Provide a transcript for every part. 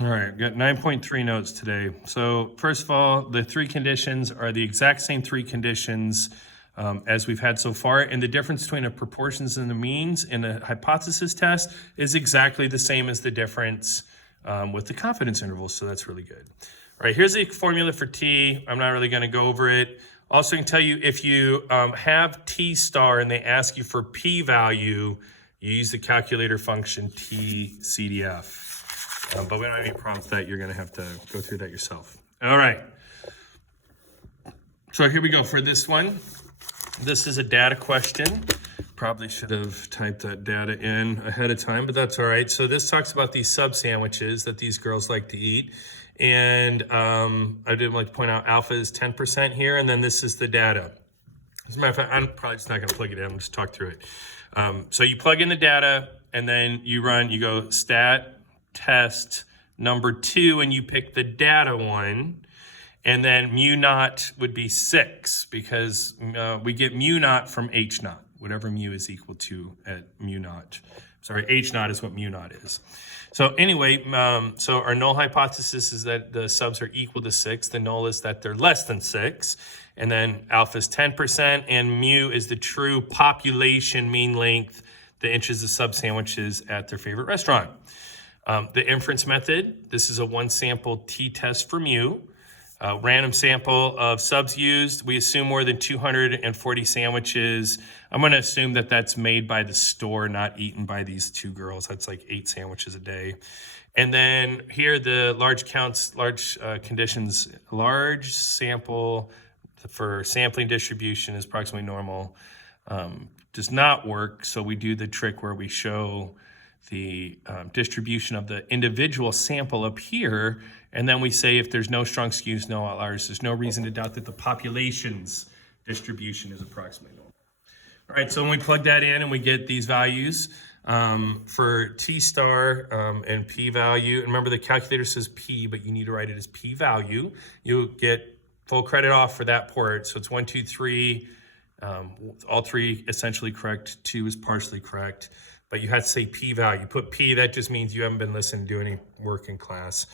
All right, got 9.3 notes today. So first of all, the three conditions are the exact same three conditions as we've had so far. And the difference between the proportions and the means in a hypothesis test is exactly the same as the difference with the confidence intervals. So that's really good. All right, here's the formula for T. I'm not really going to go over it. Also, I can tell you if you have T star and they ask you for P value, you use the calculator function TCDF. But we don't have any prompts that you're going to have to go through that yourself. All right. So here we go for this one. This is a data question. Probably should have typed that data in ahead of time, but that's all right. So this talks about these sub sandwiches that these girls like to eat. And I did like to point out alpha is 10% here, and then this is the data. As a matter of fact, I'm probably just not going to plug it in. I'm just talk through it. So you plug in the data, and then you go stat test number 2, and you pick the data one, and then mu naught would be 6 because we get mu naught from h naught, whatever mu is equal to at mu naught. Sorry, h naught is what mu naught is. So anyway, so our null hypothesis is that the subs are equal to 6. The null is that they're less than 6. And then alpha is 10%, and mu is the true population mean length, the inches of sub sandwiches at their favorite restaurant. The inference method, this is a one sample t-test for mu. Random sample of subs used. We assume more than 240 sandwiches. I'm going to assume that that's made by the store, not eaten by these two girls. That's like 8 sandwiches a day. And then here the large counts, conditions, large sample for sampling distribution is approximately normal. Does not work, so we do the trick where we show the distribution of the individual sample up here, and then we say if there's no strong skews, no outliers, there's no reason to doubt that the population's distribution is approximately normal. All right, so when we plug that in and we get these values for T star and P value, and remember the calculator says P, but you need to write it as P value. You'll get full credit off for that port. So it's 1, 2, 3, all 3 essentially correct, 2 is partially correct. But you have to say P value. Put P, that just means you haven't been listening to do any work in class.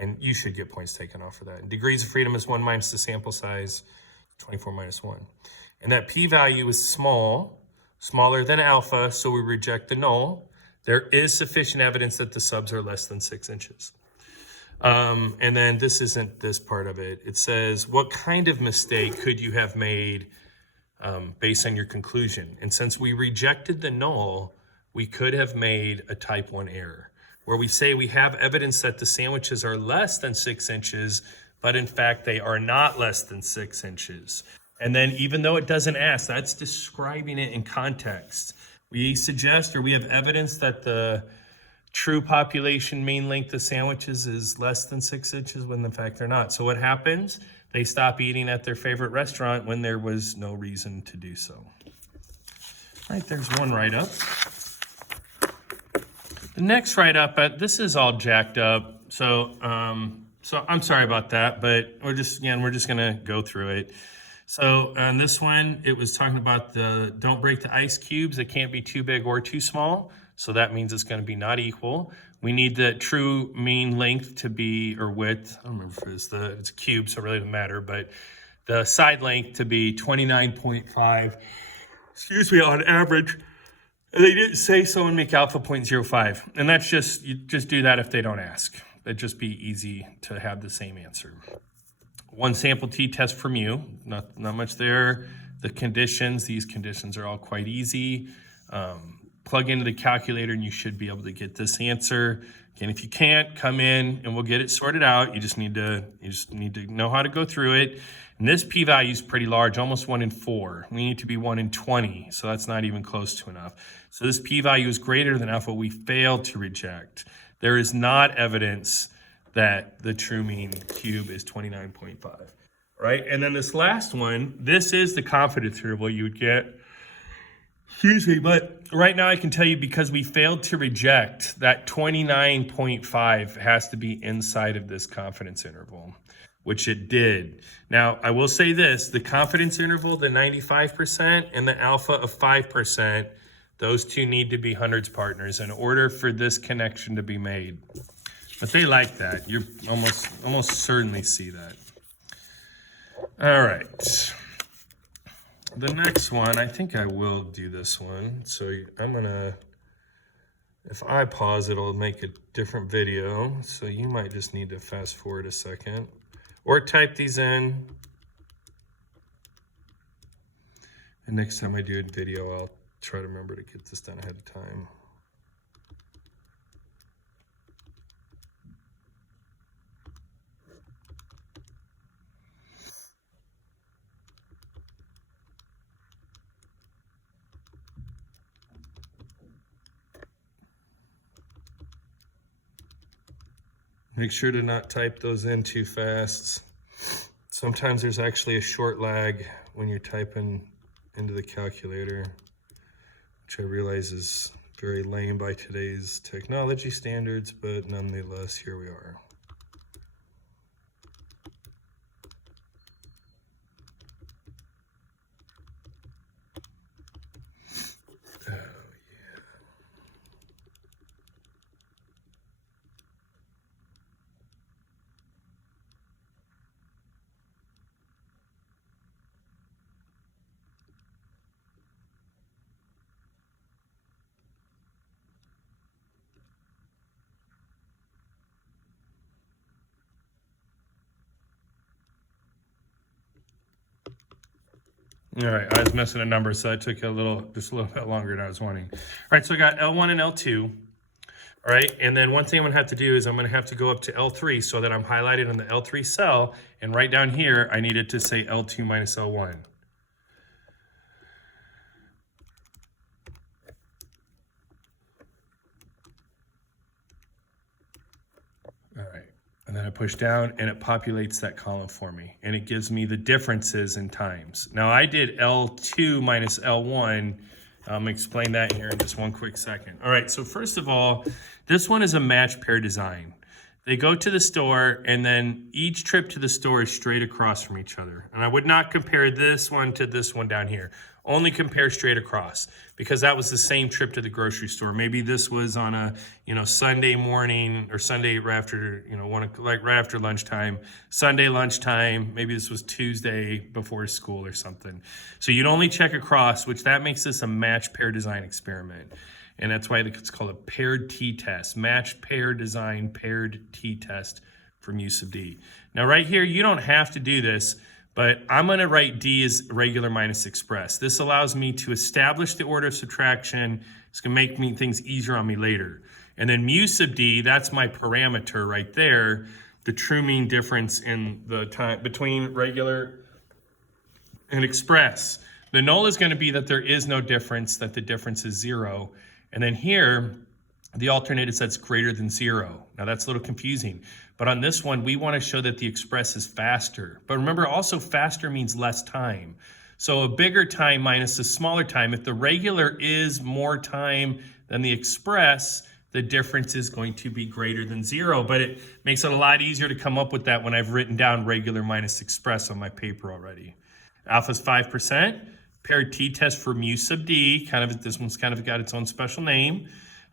And you should get points taken off for that. And degrees of freedom is 1 minus the sample size, 24 minus 1. And that P value is small, smaller than alpha, so we reject the null. There is sufficient evidence that the subs are less than 6 inches. And then this isn't this part of it. It says, what kind of mistake could you have made based on your conclusion? And since we rejected the null, we could have made a type 1 error where we say we have evidence that the sandwiches are less than 6 inches, but in fact they are not less than 6 inches. And then even though it doesn't ask, that's describing it in context. We suggest or we have evidence that the true population mean length of sandwiches is less than 6 inches when in fact they're not. So what happens? They stop eating at their favorite restaurant when there was no reason to do so. All right, there's one write-up. The next write-up, this is all jacked up, so I'm sorry about that, but we're just gonna go through it. So on this one, it was talking about the don't break the ice cubes. It can't be too big or too small, so that means it's going to be not equal. We need the true mean length to be, or width. I don't remember if it's a cube, so it really doesn't matter, but the side length to be 29.5. Excuse me, on average. They didn't say so and make alpha 0.05. And that's you just do that if they don't ask. It'd just be easy to have the same answer. One sample t-test for mu, not much there. The conditions, these conditions are all quite easy. Plug into the calculator and you should be able to get this answer. Again, if you can't, come in and we'll get it sorted out. You just need to know how to go through it. And this p-value is pretty large, almost 1 in 4. We need to be 1 in 20, so that's not even close to enough. So this p-value is greater than alpha. We failed to reject. There is not evidence that the true mean cube is 29.5, right? And then this last one, this is the confidence interval you would get. Excuse me, but right now I can tell you because we failed to reject, that 29.5 has to be inside of this confidence interval, which it did. Now, I will say this, the confidence interval, the 95% and the alpha of 5%, those two need to be hundreds partners in order for this connection to be made. But they like that. You're almost certainly see that. All right. The next one, I think I will do this one. So I'm gonna, if I pause, it'll make a different video. So you might just need to fast forward a second or type these in. And next time I do a video, I'll try to remember to get this done ahead of time. Make sure to not type those in too fast. Sometimes there's actually a short lag when you're typing into the calculator, which I realize is very lame by today's technology standards, but nonetheless, here we are. All right, I was missing a number, so it took just a little bit longer than I was wanting. All right, so I got L1 and L2. All right, and then one thing I'm gonna have to do is I'm gonna have to go up to L3 so that I'm highlighted on the L3 cell, and right down here, I needed to say L2 minus L1. All right, and then I push down and it populates that column for me, and it gives me the differences in times. Now I did L2 minus L1. I'm gonna explain that here in just one quick second. All right, so first of all, this one is a match pair design. They go to the store, and then each trip to the store is straight across from each other. And I would not compare this one to this one down here. Only compare straight across, because that was the same trip to the grocery store. Maybe this was on a, Sunday morning or Sunday after, right after lunchtime, Sunday lunchtime. Maybe this was Tuesday before school or something. So you'd only check across, which that makes this a match pair design experiment. And that's why it's called a paired t-test, match pair design paired t-test from U sub D. Now right here, you don't have to do this, but I'm gonna write D as regular minus express. This allows me to establish the order of subtraction. It's gonna make things easier on me later. And then mu sub D, that's my parameter right there, the true mean difference in the time between regular and express. The null is gonna be that there is no difference, that the difference is 0. And then here, the alternated set's greater than 0. Now that's a little confusing, but on this one, we want to show that the express is faster. But remember, also faster means less time. So a bigger time minus a smaller time. If the regular is more time than the express, the difference is going to be greater than 0. But it makes it a lot easier to come up with that when I've written down regular minus express on my paper already. Alpha's 5%. Paired t-test for mu sub D, this one's kind of got its own special name.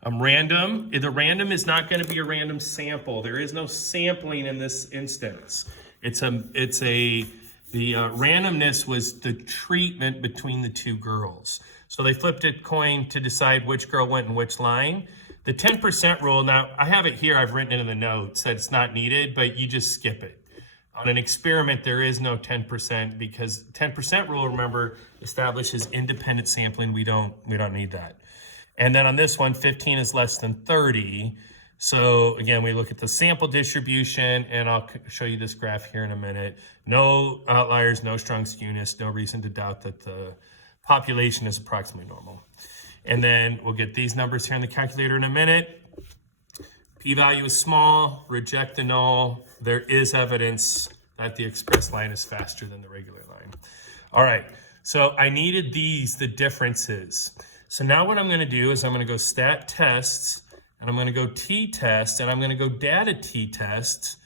Random, the random is not going to be a random sample. There is no sampling in this instance. The randomness was the treatment between the two girls. So they flipped a coin to decide which girl went in which line. The 10% rule, now I have it here, I've written it in the notes that it's not needed, but you just skip it. On an experiment, there is no 10% because 10% rule, remember, establishes independent sampling. We don't need that. And then on this one, 15 is less than 30. So again, we look at the sample distribution, and I'll show you this graph here in a minute. No outliers, no strong skewness, no reason to doubt that the population is approximately normal. And then we'll get these numbers here in the calculator in a minute. P-value is small, reject the null. There is evidence that the express line is faster than the regular line. All right, so I needed the differences. So now what I'm gonna do is I'm gonna go stat tests, and I'm gonna go t-test, and I'm gonna go data t-test.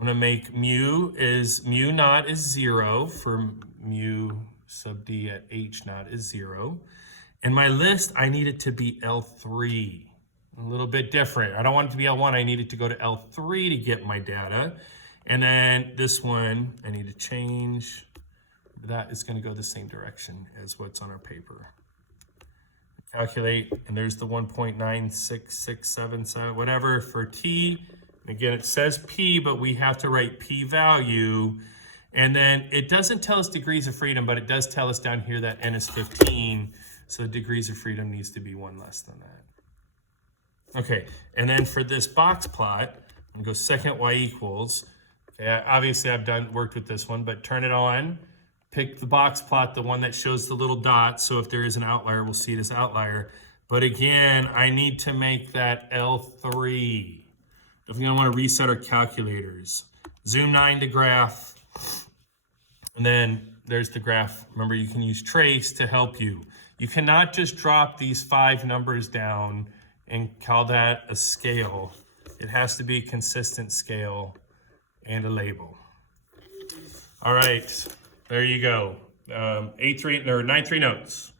I'm gonna make mu naught is 0 for mu sub D at h naught is 0. In my list, I need it to be L3. A little bit different. I don't want it to be L1. I need it to go to L3 to get my data. And then this one, I need to change. That is going to go the same direction as what's on our paper. Calculate, and there's the 1.96677, whatever for T. Again, it says P, but we have to write P value. And then it doesn't tell us degrees of freedom, but it does tell us down here that N is 15. So degrees of freedom needs to be 1 less than that. Okay, and then for this box plot, I'm gonna go second y equals. Okay, obviously I've worked with this one, but turn it on. Pick the box plot, the one that shows the little dot. So if there is an outlier, we'll see it as outlier. But again, I need to make that L3. If we're gonna wanna reset our calculators. Zoom 9 to graph. And then there's the graph. Remember, you can use trace to help you. You cannot just drop these 5 numbers down and call that a scale. It has to be a consistent scale and a label. All right, there you go. 9-3 notes.